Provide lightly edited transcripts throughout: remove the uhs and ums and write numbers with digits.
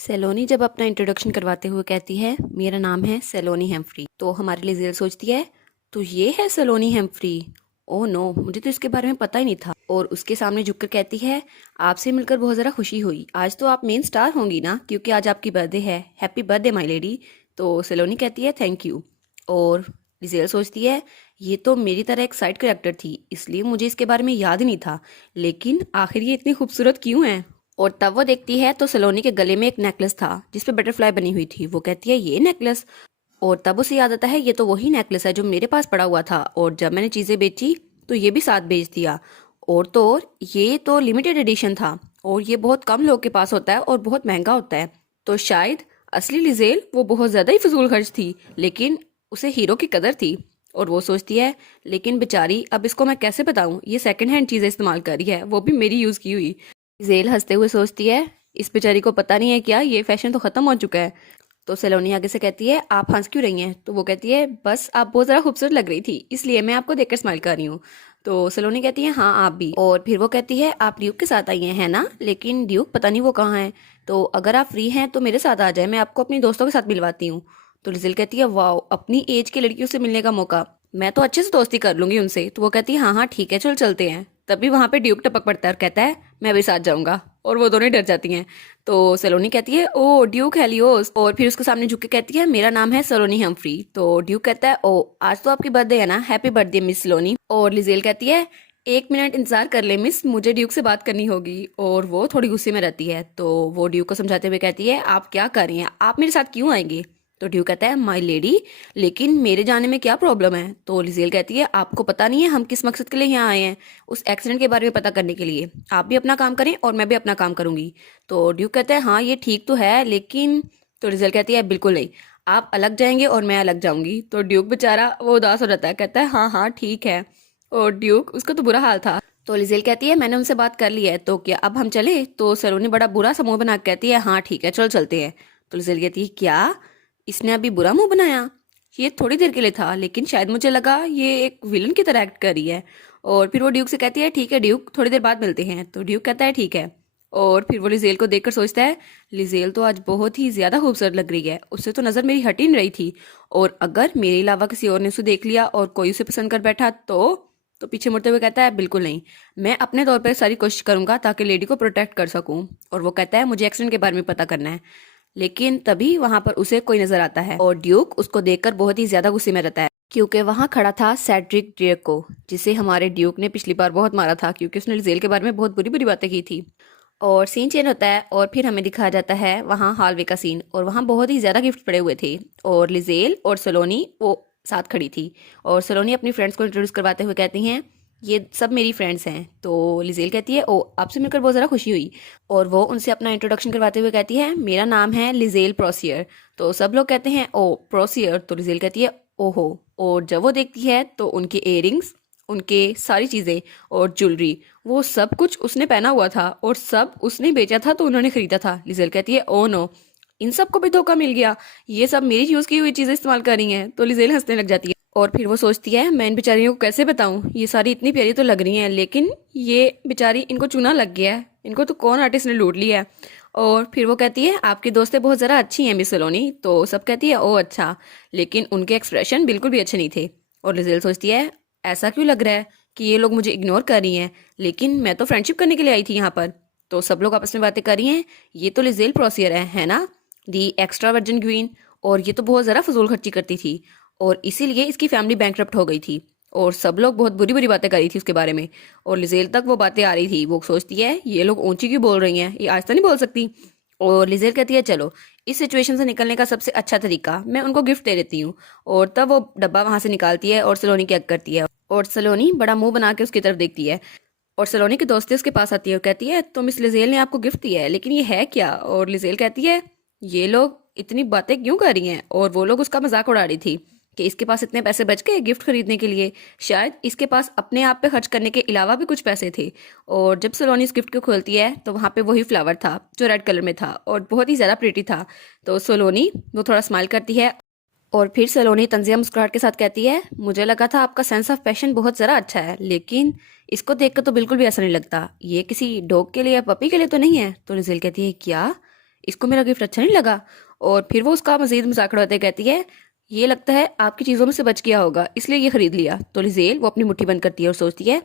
सेलोनी जब अपना इंट्रोडक्शन करवाते हुए कहती है मेरा नाम है सेलोनी हेम्फ्री, तो हमारी लिजेल सोचती है तो ये है सेलोनी हेम्फ्री। ओह नो, मुझे तो इसके बारे में पता ही नहीं था। और उसके सामने झुककर कहती है आपसे मिलकर बहुत ज़रा खुशी हुई, आज तो आप मेन स्टार होंगी ना, क्योंकि आज आपकी बर्थडे है। हैप्पी बर्थडे माई लेडी। तो सेलोनी कहती है थैंक यू। और लिजेल सोचती है ये तो मेरी तरह एक साइड कैरेक्टर थी, इसलिए मुझे इसके बारे में याद ही नहीं था, लेकिन आखिर ये इतनी खूबसूरत क्यों है। और तब वो देखती है तो सलोनी के गले में एक नेकलेस था जिसपे बटरफ्लाई बनी हुई थी। वो कहती है ये नेकलेस। और तब उसे याद आता है ये तो वही नेकलेस है जो मेरे पास पड़ा हुआ था, और जब मैंने चीजें बेची तो ये भी साथ बेच दिया। और तो और ये तो लिमिटेड एडिशन था, और ये बहुत कम लोग के पास होता है और बहुत महंगा होता है। तो शायद असली लिजेल वो बहुत ज्यादा ही फजूल खर्च थी, लेकिन उसे हीरो की कदर थी। और वो सोचती है लेकिन बेचारी अब इसको मैं कैसे बताऊं, ये सेकंड हैंड चीजें इस्तेमाल कर रही है, वो भी मेरी यूज की हुई। जेल हंसते हुए सोचती है इस बेचारी को पता नहीं है क्या ये फैशन तो खत्म हो चुका है। तो सेलोनी आगे से कहती है आप हंस क्यों रही हैं। तो वो कहती है बस आप बहुत ज़्यादा खूबसूरत लग रही थी, इसलिए मैं आपको देखकर स्माइल कर रही हूँ। तो सेलोनी कहती है हाँ आप भी। और फिर वो कहती है आप ड्यूक के साथ आई हैं है ना, लेकिन ड्यूक पता नहीं वो कहाँ है। तो अगर आप फ्री हैं तो मेरे साथ आ जाए, मैं आपको अपनी दोस्तों के साथ मिलवाती हूँ। तो लिजिल कहती है वाह, अपनी एज की लड़कियों से मिलने का मौका, मैं तो अच्छे से दोस्ती कर लूंगी उनसे। तो वो कहती है हाँ हाँ ठीक है चल चलते हैं। तभी वहां पे ड्यूक टपक पड़ता है और कहता है मैं भी साथ जाऊंगा। और वो दोनों डर जाती हैं। तो सेलोनी कहती है ओ ड्यूक हेलियोस। और फिर उसके सामने झुक के कहती है मेरा नाम है सेलोनी हम्फ्री। तो ड्यूक कहता है ओ आज तो आपकी बर्थडे है ना, हैप्पी बर्थडे मिस सेलोनी। और लिजेल कहती है 1 मिनट इंतजार कर ले मिस, मुझे ड्यूक से बात करनी होगी। और वो थोड़ी गुस्से में रहती है, तो वो ड्यूक को समझाते हुए कहती है आप क्या कर रही हैं, आप मेरे साथ क्यों आएंगे। तो ड्यूक कहता है माई लेडी, लेकिन मेरे जाने में क्या प्रॉब्लम है। तो लिजेल कहती है आपको पता नहीं है हम किस मकसद के लिए यहाँ आए हैं, उस एक्सीडेंट के बारे में पता करने के लिए। आप भी अपना काम करें और मैं भी अपना काम करूंगी। तो ड्यूक कहता है हाँ ये ठीक तो है, लेकिन तो लिजेल कहती है बिल्कुल नहीं, आप अलग जाएंगे और मैं अलग जाऊंगी। तो ड्यूक बेचारा वो उदास हो जाता है, कहता है हाँ हाँ ठीक है। और ड्यूक उसका तो बुरा हाल था। तो लिजेल कहती है मैंने उनसे बात कर ली है, तो क्या अब हम चले। तो सलोनी बड़ा बुरा सा मुंह बना के कहती है हाँ ठीक है चल चलते हैं। तो लिजेल कहती है क्या, इसने अभी बुरा मुंह बनाया, ये थोड़ी देर के लिए था, लेकिन शायद मुझे लगा ये एक विलन की तरह एक्ट कर रही है। और फिर वो ड्यूक से कहती है ठीक है ड्यूक थोड़ी देर बाद मिलते हैं। तो ड्यूक कहता है ठीक है। और फिर वो लिजेल को देखकर सोचता है लिजेल तो आज बहुत ही ज्यादा खूबसूरत लग रही है, उससे तो नजर मेरी हट ही नहीं रही थी। और अगर मेरे अलावा किसी और ने उसे देख लिया और कोई उसे पसंद कर बैठा तो पीछे मुड़ते हुए कहता है बिल्कुल नहीं, मैं अपने तौर पर सारी कोशिश करूंगा ताकि लेडी को प्रोटेक्ट कर सकूं। और वो कहता है मुझे एक्सीडेंट के बारे में पता करना है। लेकिन तभी वहां पर उसे कोई नजर आता है, और ड्यूक उसको देखकर बहुत ही ज्यादा गुस्से में रहता है, क्योंकि वहां खड़ा था सेड्रिक ड्रेको, जिसे हमारे ड्यूक ने पिछली बार बहुत मारा था क्योंकि उसने लिजेल के बारे में बहुत बुरी बुरी बातें की थी। और सीन चेंज होता है और फिर हमें दिखाया जाता है वहाँ हॉलवे का सीन, और वहाँ बहुत ही ज्यादा गिफ्ट पड़े हुए थे। और लिजेल और सलोनी वो साथ खड़ी थी, और सलोनी अपनी फ्रेंड्स को इंट्रोड्यूस करवाते हुए कहती हैं ये सब मेरी फ्रेंड्स हैं। तो लिजेल कहती है ओ आपसे मिलकर बहुत ज़्यादा खुशी हुई। और वो उनसे अपना इंट्रोडक्शन करवाते हुए कहती है मेरा नाम है लिजेल प्रोसियर। तो सब लोग कहते हैं ओ प्रोसियर। तो लिजेल कहती है ओहो। और जब वो देखती है तो उनके इयरिंग्स, उनके सारी चीज़ें और ज्वेलरी, वो सब कुछ उसने पहना हुआ था और सब उसने बेचा था तो उन्होंने खरीदा था। लिजेल कहती है ओ नो, इन सबको भी धोखा मिल गया, ये सब मेरी यूज़ की हुई चीज़ें इस्तेमाल कर रही हैं। तो लिजेल हंसने लग जाती है। और फिर वो सोचती है मैं इन बेचारियों को कैसे बताऊं, ये सारी इतनी प्यारी तो लग रही हैं, लेकिन ये बेचारी इनको चूना लग गया है, इनको तो कौन आर्टिस्ट ने लूट लिया है। और फिर वो कहती है आपकी दोस्तें बहुत ज़रा अच्छी हैं मिस सलोनी। तो सब कहती है ओ अच्छा, लेकिन उनके एक्सप्रेशन बिल्कुल भी अच्छे नहीं थे। और लिजेल सोचती है ऐसा क्यों लग रहा है कि ये लोग मुझे इग्नोर कर रही हैं, लेकिन मैं तो फ्रेंडशिप करने के लिए आई थी यहाँ पर। तो सब लोग आपस में बातें कर रही हैं ये तो लिजेल प्रोसियर है ना, दी एक्स्ट्रा वर्जिन क्वीन, और ये तो बहुत ज़रा फजूल खर्ची करती थी और इसीलिए इसकी फैमिली बैंकरप्ट हो गई थी। और सब लोग बहुत बुरी बुरी बातें कर रही थी उसके बारे में, और लिजेल तक वो बातें आ रही थी। वो सोचती है ये लोग ऊंची क्यों बोल रही हैं, ये आज तो नहीं बोल सकती। और लिजेल कहती है चलो इस सिचुएशन से निकलने का सबसे अच्छा तरीका मैं उनको गिफ्ट दे देती हूँ। और तब वो डब्बा वहां से निकालती है और सलोनी की हक करती है, और सलोनी बड़ा मुंह बना के उसकी तरफ देखती है। और सलोनी की दोस्ती उसके पास आती है और कहती है तो मिस लिजेल ने आपको गिफ्ट दिया है, लेकिन ये है क्या। और लिजेल कहती है ये लोग इतनी बातें क्यों कर रही हैं। और वो लोग उसका मजाक उड़ा रही थी कि इसके पास इतने पैसे बच गए गिफ्ट खरीदने के लिए, शायद इसके पास अपने आप पे खर्च करने के अलावा भी कुछ पैसे थे। और जब सलोनी इस गिफ्ट को खोलती है तो वहाँ पे वही फ्लावर था जो रेड कलर में था और बहुत ही ज़्यादा प्रिटी था। तो सलोनी वो थोड़ा स्माइल करती है, और फिर सलोनी तंजिया मुस्कुराहट के साथ कहती है मुझे लगा था आपका सेंस ऑफ पैशन बहुत ज़रा अच्छा है, लेकिन इसको देखकर तो बिल्कुल भी ऐसा नहीं लगता, ये किसी डॉग के लिए या पपी के लिए तो नहीं है। तो लिजेल कहती है क्या, इसको मेरा गिफ्ट अच्छा नहीं लगा। और फिर वो उसका मजीद मजाक उड़ाते कहती है, ये लगता है आपकी चीज़ों में से बच गया होगा इसलिए ये खरीद लिया। तो लिजेल वो अपनी मुट्ठी बंद करती है और सोचती है,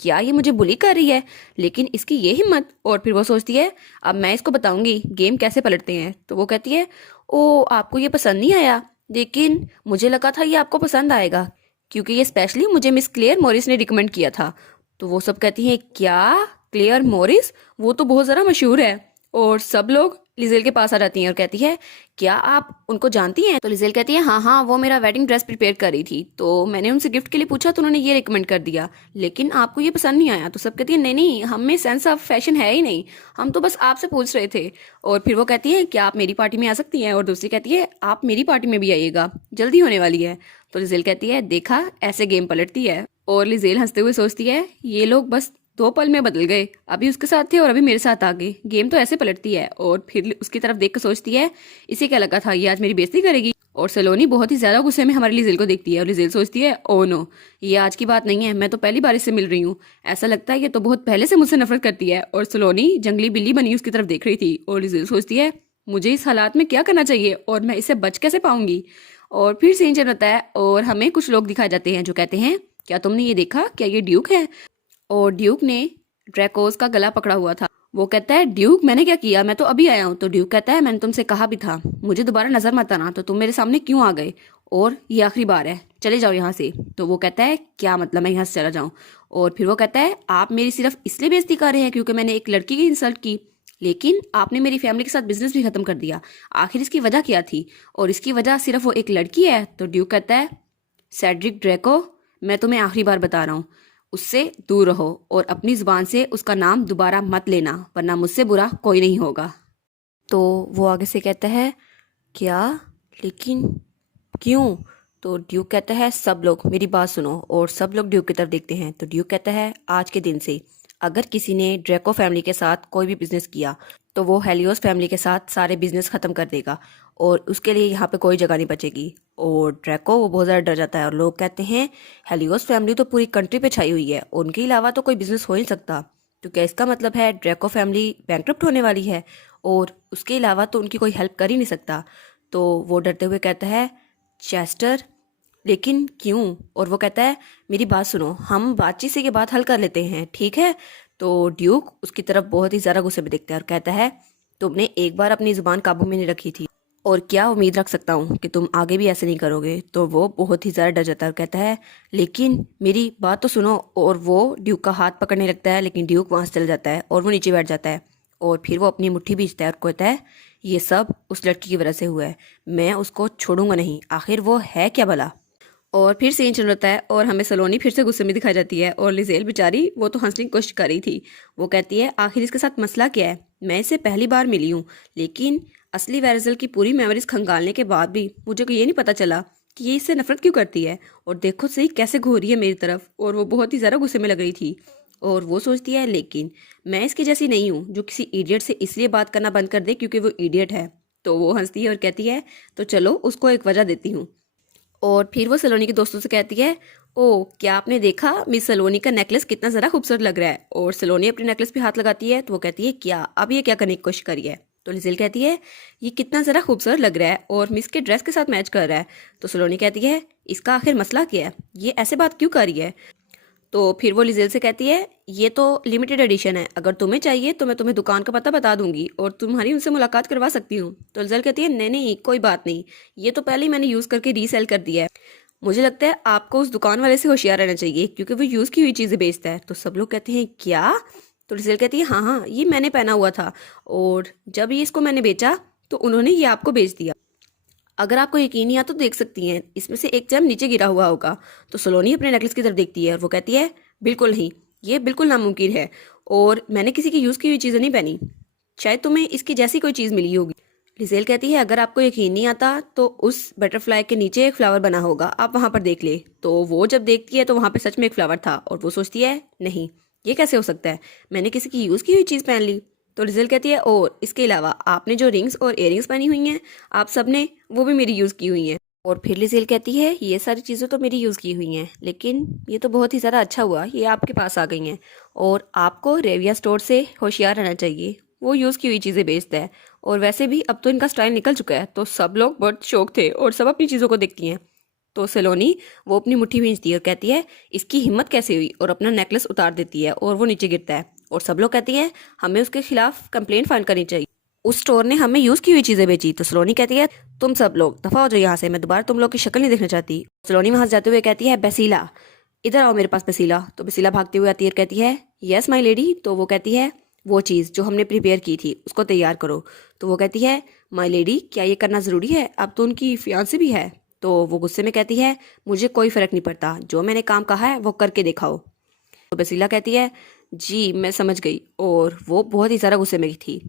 क्या ये मुझे बुली कर रही है, लेकिन इसकी ये हिम्मत। और फिर वो सोचती है, अब मैं इसको बताऊंगी गेम कैसे पलटते हैं। तो वो कहती है, ओ आपको ये पसंद नहीं आया, लेकिन मुझे लगा था ये आपको पसंद आएगा क्योंकि ये स्पेशली मुझे मिस क्लेयर मॉरिस ने रिकमेंड किया था। तो वो सब कहती हैं, क्या क्लेयर मॉरिस, वो तो बहुत ज़रा मशहूर है। और सब लोग लिजेल के पास आ जाती हैं और कहती है, क्या आप उनको जानती हैं। तो लिजेल कहती है, हाँ हाँ, वो मेरा वेडिंग ड्रेस प्रिपेयर कर रही थी, तो मैंने उनसे गिफ्ट के लिए पूछा तो उन्होंने ये रिकमेंड कर दिया, लेकिन आपको ये पसंद नहीं आया। तो सब कहती है, नहीं नहीं, हम में सेंस ऑफ फैशन है ही नहीं, हम तो बस आपसे पूछ रहे थे। और फिर वो कहती है, क्या आप मेरी पार्टी में आ सकती हैं। और दूसरी कहती है, आप मेरी पार्टी में भी आइएगा, जल्दी होने वाली है। तो लिजेल कहती है, देखा ऐसे गेम पलटती है। और लिजेल हंसते हुए सोचती है, ये लोग बस 2 पल में बदल गए, अभी उसके साथ थे और अभी मेरे साथ आ गए, गेम तो ऐसे पलटती है। और फिर उसकी तरफ देख कर सोचती है, इसे क्या लगा था ये आज मेरी बेइज्जती करेगी। और सलोनी बहुत ही ज्यादा गुस्से में हमारी लिजेल को देखती है और लिजेल सोचती है, ओ नो, ये आज की बात नहीं है, मैं तो पहली बार इससे मिल रही हूँ, ऐसा लगता है ये तो बहुत पहले से मुझसे नफरत करती है। और सलोनी जंगली बिल्ली बनी उसकी तरफ देख रही थी। और लिजेल सोचती है, मुझे इस हालात में क्या करना चाहिए और मैं इससे बच कैसे पाऊंगी। और फिर सीन चल जाता है और हमें कुछ लोग दिखाए जाते हैं जो कहते हैं, क्या तुमने ये देखा, क्या ये ड्यूक है। और ड्यूक ने ड्रैकोस का गला पकड़ा हुआ था। वो कहता है, ड्यूक मैंने क्या किया, मैं तो अभी आया हूँ। तो ड्यूक कहता है, मैंने तुमसे कहा भी था मुझे दोबारा नजर मत आना, तो तुम मेरे सामने क्यों आ गए, और ये आखिरी बार है, चले जाओ यहाँ से। तो वो कहता है, क्या मतलब मैं यहाँ से चला जाऊँ। और फिर वो कहता है, आप मेरी सिर्फ इसलिए बेइज्जती कर रहे हैं क्योंकि मैंने एक लड़की की इंसल्ट की, लेकिन आपने मेरी फैमिली के साथ बिजनेस भी खत्म कर दिया, आखिर इसकी वजह क्या थी, और इसकी वजह सिर्फ वो एक लड़की है। तो ड्यूक कहता है, सेड्रिक ड्रैको, मैं तुम्हें आखिरी बार बता रहा हूँ, उससे दूर रहो और अपनी जुबान से उसका नाम दोबारा मत लेना, वरना मुझसे बुरा कोई नहीं होगा। तो वो आगे से कहता है, क्या, लेकिन क्यों। तो ड्यूक कहता है, सब लोग मेरी बात सुनो। और सब लोग ड्यूक की तरफ देखते हैं। तो ड्यूक कहता है, आज के दिन से अगर किसी ने ड्रैको फैमिली के साथ कोई भी बिजनेस किया तो वो हेलियोस फैमिली के साथ सारे बिजनेस खत्म कर देगा और उसके लिए यहाँ पे कोई जगह नहीं बचेगी। और ड्रैको वो बहुत ज़्यादा डर जाता है और लोग कहते हैं, हेलियोस फैमिली तो पूरी कंट्री पे छाई हुई है, उनके अलावा तो कोई बिजनेस हो ही नहीं सकता। तो क्या इसका मतलब है ड्रैको फैमिली बैंकरप्ट होने वाली है और उसके अलावा तो उनकी कोई हेल्प कर ही नहीं सकता। तो वो डरते हुए कहता है, चेस्टर, लेकिन क्यों। और वो कहता है, मेरी बात सुनो, हम बातचीत से ये बात हल कर लेते हैं, ठीक है। तो ड्यूक उसकी तरफ बहुत ही ज़्यादा गुस्से में देखता है और कहता है, तुमने एक बार अपनी जुबान काबू में नहीं रखी थी और क्या उम्मीद रख सकता हूँ कि तुम आगे भी ऐसे नहीं करोगे। तो वो बहुत ही ज़्यादा डर जाता है और कहता है, लेकिन मेरी बात तो सुनो। और वो ड्यूक का हाथ पकड़ने लगता है, लेकिन ड्यूक वहाँ से चल जाता है और वो नीचे बैठ जाता है। और फिर वो अपनी मुट्ठी भींचता है और कहता है, ये सब उस लड़की की वजह से हुआ है, मैं उसको छोड़ूंगा नहीं, आखिर वो है क्या भला। और फिर सीन चल रहा है और हमें सलोनी फिर से गुस्से में दिखाई जाती है और लिजेल बेचारी वो तो हंसने की कोशिश कर रही थी। वो कहती है, आखिर इसके साथ मसला क्या है, मैं इससे पहली बार मिली हूँ, लेकिन असली वेरेजल की पूरी मेमोरीज खंगालने के बाद भी मुझे को ये नहीं पता चला कि ये इससे नफरत क्यों करती है। और देखो सही कैसे घूर रही है मेरी तरफ। और वो बहुत ही ज़्यादा गुस्से में लग रही थी। और वो सोचती है, लेकिन मैं इसकी जैसी नहीं हूँ जो किसी इडियट से इसलिए बात करना बंद कर दे क्योंकि वो इडियट है। तो वो हंसती है और कहती है, तो चलो उसको एक वजह देती हूँ। और फिर वो सलोनी के दोस्तों से कहती है, ओ क्या आपने देखा मिस सलोनी का नेकलेस कितना ज़रा खूबसूरत लग रहा है। और सलोनी अपने नेकलेस पे हाथ लगाती है। तो वो कहती है, क्या अब ये क्या करने की कोशिश करी है। तो लिजेल कहती है, ये कितना ज़रा खूबसूरत लग रहा है और मिस के ड्रेस के साथ मैच कर रहा है। तो सलोनी कहती है, इसका आखिर मसला क्या है, ये ऐसे बात क्यों कर रही है। तो फिर वो लिजेल से कहती है, ये तो लिमिटेड एडिशन है, अगर तुम्हें चाहिए तो मैं तुम्हें दुकान का पता बता दूंगी और तुम्हारी उनसे मुलाकात करवा सकती हूँ। तो लिजेल कहती है, नहीं नहीं कोई बात नहीं, ये तो पहले ही मैंने यूज़ करके रीसेल कर दिया है, मुझे लगता है आपको उस दुकान वाले से होशियार रहना चाहिए क्योंकि वो यूज़ की हुई चीज़ें बेचता है। तो सब लोग कहते हैं, क्या। तो लिजेल कहती है, हाँ हाँ, ये मैंने पहना हुआ था और जब ये इसको मैंने बेचा तो उन्होंने ये आपको बेच दिया, अगर आपको यकीन नहीं आता तो देख सकती हैं, इसमें से एक जेम नीचे गिरा हुआ होगा। तो सलोनी अपने नेकलेस की तरफ देखती है और वो कहती है, बिल्कुल नहीं, ये बिल्कुल नामुमकिन है और मैंने किसी की यूज़ की हुई चीज़ें नहीं पहनी, शायद तुम्हें इसकी जैसी कोई चीज़ मिली होगी। लिजेल कहती है, अगर आपको यकीन नहीं आता तो उस बटरफ्लाई के नीचे एक फ्लावर बना होगा, आप वहाँ पर देख ले। तो वो जब देखती है तो वहाँ पर सच में एक फ्लावर था और वो सोचती है, नहीं ये कैसे हो सकता है, मैंने किसी की यूज़ की हुई चीज़ पहन ली। तो लिजेल कहती है, और इसके अलावा आपने जो रिंग्स और इयररिंग्स पहनी हुई हैं आप सब ने, वो भी मेरी यूज़ की हुई हैं। और फिर लिजेल कहती है, ये सारी चीज़ें तो मेरी यूज़ की हुई हैं, लेकिन ये तो बहुत ही ज़्यादा अच्छा हुआ ये आपके पास आ गई हैं और आपको रेविया स्टोर से होशियार रहना चाहिए, वो यूज़ की हुई चीज़ें बेचता है और वैसे भी अब तो इनका स्टाइल निकल चुका है, तो सब लोग बहुत शौक थे और सब अपनी चीज़ों को देखती हैं। तो सलोनी वो अपनी मुट्ठी भींचती है और कहती है इसकी हिम्मत कैसे हुई, और अपना नेकलेस उतार देती है और वो नीचे गिरता है। और सब लोग कहती हैं हमें उसके खिलाफ कंप्लेंट फाइल करनी चाहिए, उस स्टोर ने हमें यूज की हुई चीजें बेची। तो सलोनी कहती है तुम सब लोग दफा हो जाओ यहाँ से, मैं दोबारा तुम लोग की शक्ल नहीं देखना चाहती। सलोनी वहां से जाते हुए कहती है बेसीला इधर आओ मेरे पास बेसीला। तो बेसीला भागते हुए आती है और कहती है यस माई लेडी। तो वो कहती है वो चीज़ जो हमने प्रिपेयर की थी उसको तैयार करो। तो वो कहती है माई लेडी क्या ये करना ज़रूरी है, अब तो उनकी फियांसे भी है। तो वो गुस्से में कहती है मुझे कोई फ़र्क नहीं पड़ता, जो मैंने काम कहा है वो करके दिखाओ। तो बेसीला कहती है जी मैं समझ गई, और वो बहुत ही ज़्यादा गुस्से में थी।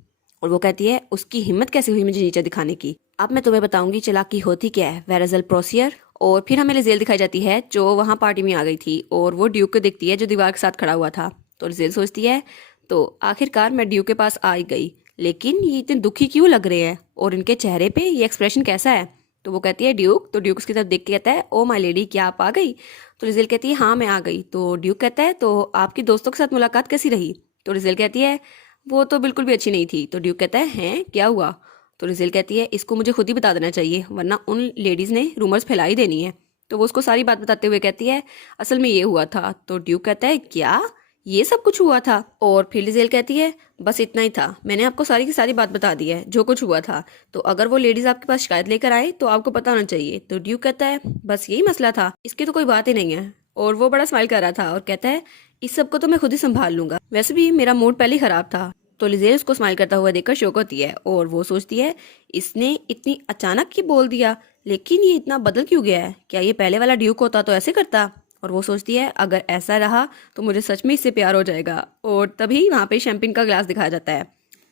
और वो कहती है उसकी हिम्मत कैसे हुई मुझे नीचे दिखाने की, अब मैं तुम्हें बताऊंगी चालाकी होती क्या है, वेरेजल प्रोसियर। और फिर हमें लिजेल दिखाई जाती है जो वहाँ पार्टी में आ गई थी, और वो ड्यूक को देखती है जो दीवार के साथ खड़ा हुआ था। तो लिजेल सोचती है तो आखिरकार मैं ड्यूक के पास आ ही गई, लेकिन ये इतने दुखी क्यों लग रहे हैं और इनके चेहरे पे ये एक्सप्रेशन कैसा है। तो वो कहती है ड्यूक। तो ड्यूक उसकी तरफ देख के कहता है ओ माय लेडी क्या आप आ गई। तो लिजेल कहती है हाँ मैं आ गई। तो ड्यूक कहता है तो आपकी दोस्तों के साथ मुलाकात कैसी रही। तो लिजेल कहती है वो तो बिल्कुल भी अच्छी नहीं थी। तो ड्यूक कहता है हैं क्या हुआ। तो लिजेल कहती है इसको मुझे खुद ही बता देना चाहिए, वरना उन लेडीज ने रूमर्स फैला ही देनी है। तो वो उसको सारी बात बताते हुए कहती है असल में ये हुआ था। तो ड्यूक कहता है क्या ये सब कुछ हुआ था। और फिर लिजेल कहती है बस इतना ही था, मैंने आपको सारी की सारी बात बता दी है जो कुछ हुआ था, तो अगर वो लेडीज आपके पास शिकायत लेकर आए तो आपको पता होना चाहिए। तो ड्यूक कहता है बस यही मसला था, इसकी तो कोई बात ही नहीं है। और वो बड़ा स्माइल कर रहा था और कहता है इस सब को तो मैं खुद ही संभाल लूंगा, वैसे भी मेरा मूड पहले ही खराब था। तो लिजेल उसको स्माइल करता हुआ देखकर शौक होती है, और वो सोचती है इसने इतनी अचानक ही बोल दिया, लेकिन ये इतना बदल क्यों गया है, क्या ये पहले वाला ड्यूक होता तो ऐसे करता। और वो सोचती है अगर ऐसा रहा तो मुझे सच में इससे प्यार हो जाएगा। और तभी वहाँ पे शैम्पेन का ग्लास दिखाया जाता है,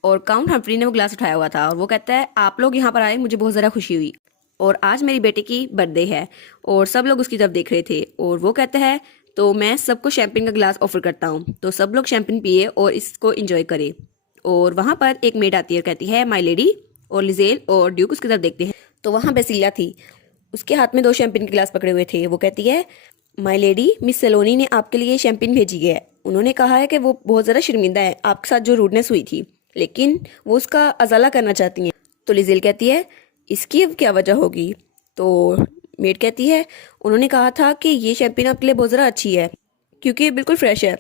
और काउंट हम्फ्री ने वो ग्लास उठाया हुआ था, और वो कहता है आप लोग यहाँ पर आए मुझे बहुत ज़्यादा खुशी हुई, और आज मेरी बेटे की बर्थडे है। और सब लोग उसकी तरफ देख रहे थे, और वो कहता है तो मैं सबको शैम्पेन का ग्लास ऑफर करता हूँ, तो सब लोग शैम्पेन पिए और इसको इंजॉय करे। और वहाँ पर एक मेड आती है और कहती है माई लेडी। और लिजेल और ड्यूक उसकी तरफ देखते हैं, तो वहाँ बेसिला थी, उसके हाथ में 2 शैम्पेन के गिलास पकड़े हुए थे। वो कहती है माई लेडी मिस सेलोनी ने आपके लिए शैम्पेन भेजी है, उन्होंने कहा है कि वो बहुत ज़्यादा शर्मिंदा है आपके साथ जो रूडनेस हुई थी, लेकिन वो उसका अजाला करना चाहती हैं। तो लिजेल कहती है इसकी अब क्या वजह होगी। तो मेड कहती है उन्होंने कहा था कि ये शैम्पेन आपके लिए बहुत ज़्यादा अच्छी है क्योंकि ये बिल्कुल फ्रेश है।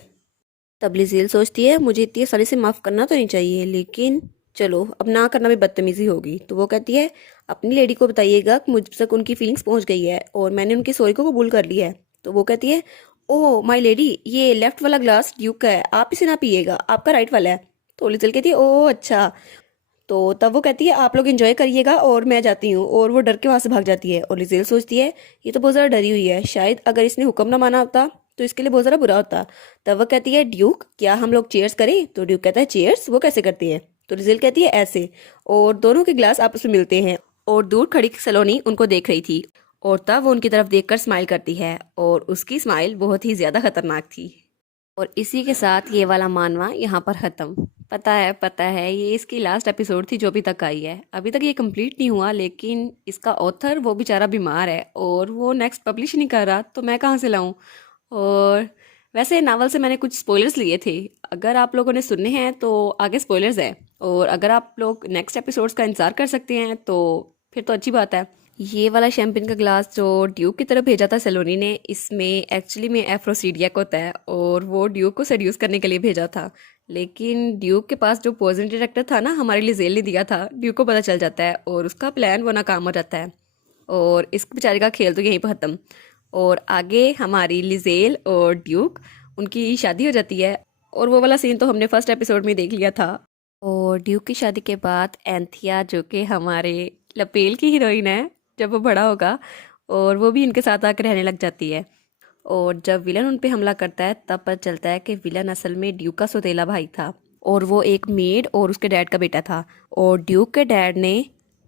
तब लिजेल सोचती है मुझे इतनी आसानी से माफ़ करना तो नहीं चाहिए, लेकिन चलो अब ना करना भी बदतमीजी होगी। तो वो कहती है अपनी लेडी को बताइएगा कि मुझ तक उनकी फीलिंग्स पहुंच गई है और मैंने उनकी सॉरी को कबूल कर लिया है। तो वो कहती है ओ माय लेडी ये लेफ्ट वाला ग्लास ड्यूक का है, आप इसे ना पिएगा, आपका राइट वाला है। तो लिजेल कहती है ओ अच्छा। तो तब वो कहती है आप लोग एंजॉय करिएगा और मैं जाती हूँ, और वो डर के वहां से भाग जाती है। और लिजेल सोचती है ये तो बहुत ज़्यादा डरी हुई है, शायद अगर इसने हुक्म ना माना होता तो इसके लिए बहुत ज़्यादा बुरा होता। तब वो कहती है ड्यूक क्या हम लोग चेयर्स करें। तो ड्यूक कहता है चेयर्स वो कैसे करते हैं। तो लिजेल कहती है ऐसे, और दोनों के ग्लास आपस में मिलते हैं। और दूर खड़ी सलोनी उनको देख रही थी, और तब वो उनकी तरफ देखकर स्माइल करती है, और उसकी स्माइल बहुत ही ज़्यादा खतरनाक थी। और इसी के साथ ये वाला मानवा यहाँ पर ख़त्म। पता है ये इसकी लास्ट एपिसोड थी जो अभी तक आई है, अभी तक ये कंप्लीट नहीं हुआ, लेकिन इसका ऑथर वो बेचारा बीमार है और वो नेक्स्ट पब्लिश नहीं कर रहा, तो मैं कहाँ से लाऊं। और वैसे नावल से मैंने कुछ स्पॉयलर्स लिए थे, अगर आप लोगों ने सुनने हैं तो आगे स्पॉयलर्स है, और अगर आप लोग नेक्स्ट एपिसोड्स का इंतज़ार कर सकते हैं तो फिर तो अच्छी बात है। ये वाला शैम्पेन का ग्लास जो ड्यूक की तरफ भेजा था सेलोनी ने, इसमें एक्चुअली में एफ्रोसीडियाक होता है, और वो ड्यूक को सेड्यूस करने के लिए भेजा था, लेकिन ड्यूक के पास जो पॉइजन डिटेक्टर था ना हमारे लिए जेल ने दिया था, ड्यूक को पता चल जाता है और उसका प्लान वो नाकाम हो जाता है, और इस बेचारे का खेल तो यहीं पर ख़त्म। और आगे हमारी लिजेल और ड्यूक उनकी शादी हो जाती है, और वो वाला सीन तो हमने फर्स्ट एपिसोड में देख लिया था। और ड्यूक की शादी के बाद एंथिया जो कि हमारे लपेल की हीरोइन है, जब वो बड़ा होगा और वो भी इनके साथ आकर रहने लग जाती है। और जब विलन उन पे हमला करता है तब पता चलता है कि विलन असल में ड्यूक का सौतेला भाई था, और वो एक मेड और उसके डैड का बेटा था। और ड्यूक के डैड ने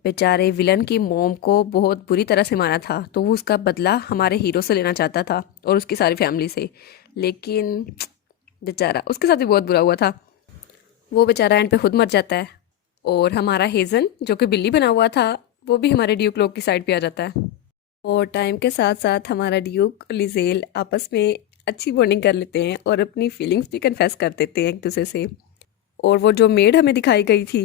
बेचारे विलन की मॉम को बहुत बुरी तरह से मारा था, तो वो उसका बदला हमारे हीरो से लेना चाहता था और उसकी सारी फैमिली से, लेकिन बेचारा उसके साथ भी बहुत बुरा हुआ था। वो बेचारा एंड पे खुद मर जाता है, और हमारा हेजन जो कि बिल्ली बना हुआ था वो भी हमारे ड्यूक लोग की साइड पे आ जाता है। और टाइम के साथ साथ हमारा ड्यूक और लिजेल आपस में अच्छी बॉन्डिंग कर लेते हैं और अपनी फीलिंग्स भी कन्फेस कर देते हैं एक दूसरे से। और वो जो मेड हमें दिखाई गई थी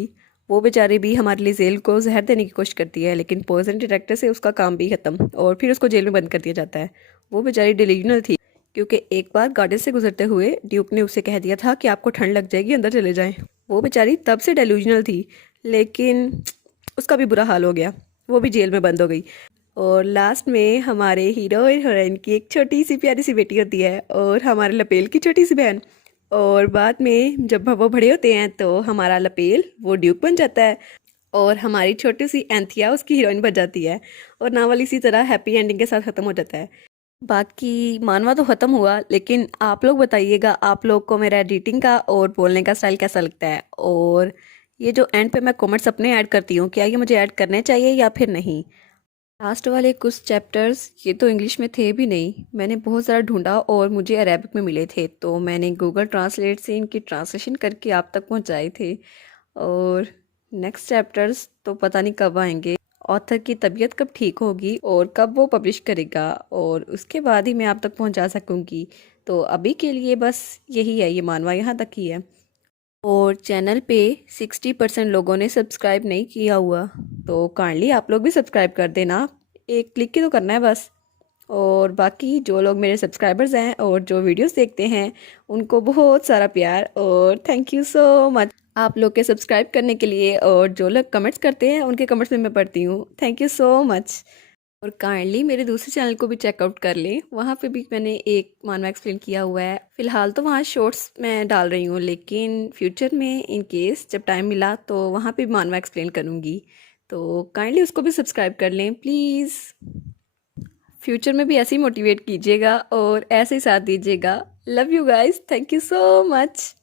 वो बेचारी भी हमारे लिए जेल को जहर देने की कोशिश करती है, लेकिन पॉइजन डिटेक्टर से उसका काम भी खत्म और फिर उसको जेल में बंद कर दिया जाता है। वो बेचारी डिलीजनल थी, क्योंकि एक बार गार्डन से गुजरते हुए ड्यूक ने उसे कह दिया था कि आपको ठंड लग जाएगी, अंदर चले जाएं। वो बेचारी तब से डेल्यूजनल थी, लेकिन उसका भी बुरा हाल हो गया, वो भी जेल में बंद हो गई। और लास्ट में हमारे हीरो और हीरोइन की एक छोटी सी प्यारी सी बेटी होती है और हमारे लपेल की छोटी सी बहन। और बाद में जब वो बड़े होते हैं तो हमारा लपेल वो ड्यूक बन जाता है और हमारी छोटी सी एंथिया उसकी हीरोइन बन जाती है और नावल इसी तरह हैप्पी एंडिंग के साथ ख़त्म हो जाता है। बाकी मानवा तो ख़त्म हुआ, लेकिन आप लोग बताइएगा आप लोग को मेरा एडिटिंग का और बोलने का स्टाइल कैसा लगता है, और ये जो एंड पे मैं कमेंट्स अपने ऐड करती हूँ, क्या ये मुझे ऐड करने चाहिए या फिर नहीं। लास्ट वाले कुछ चैप्टर्स ये तो इंग्लिश में थे भी नहीं, मैंने बहुत ज़्यादा ढूंढा और मुझे अरेबिक में मिले थे, तो मैंने गूगल ट्रांसलेट से इनकी ट्रांसलेशन करके आप तक पहुंचाए थे। और नेक्स्ट चैप्टर्स तो पता नहीं कब आएंगे, ऑथर की तबीयत कब ठीक होगी और कब वो पब्लिश करेगा, और उसके बाद ही मैं आप तक पहुंचा सकूंगी। तो अभी के लिए बस यही है, ये मानवा यहाँ तक ही है। और चैनल पे 60% लोगों ने सब्सक्राइब नहीं किया हुआ, तो काइंडली आप लोग भी सब्सक्राइब कर देना, एक क्लिक ही तो करना है बस। और बाकी जो लोग मेरे सब्सक्राइबर्स हैं और जो वीडियोस देखते हैं उनको बहुत सारा प्यार और थैंक यू सो मच आप लोग के सब्सक्राइब करने के लिए, और जो लोग कमेंट्स करते हैं उनके कमेंट्स में मैं पढ़ती हूँ, थैंक यू सो मच। और काइंडली मेरे दूसरे चैनल को भी चेकआउट कर लें, वहाँ पे भी मैंने एक मानवा एक्सप्लेन किया हुआ है। फिलहाल तो वहाँ शॉर्ट्स मैं डाल रही हूँ, लेकिन फ्यूचर में इन केस जब टाइम मिला तो वहाँ पे भी मानवा एक्सप्लेन करूँगी, तो काइंडली उसको भी सब्सक्राइब कर लें प्लीज़। फ्यूचर में भी ऐसे ही मोटिवेट कीजिएगा और ऐसे ही साथ दीजिएगा। Love you guys, thank you so much.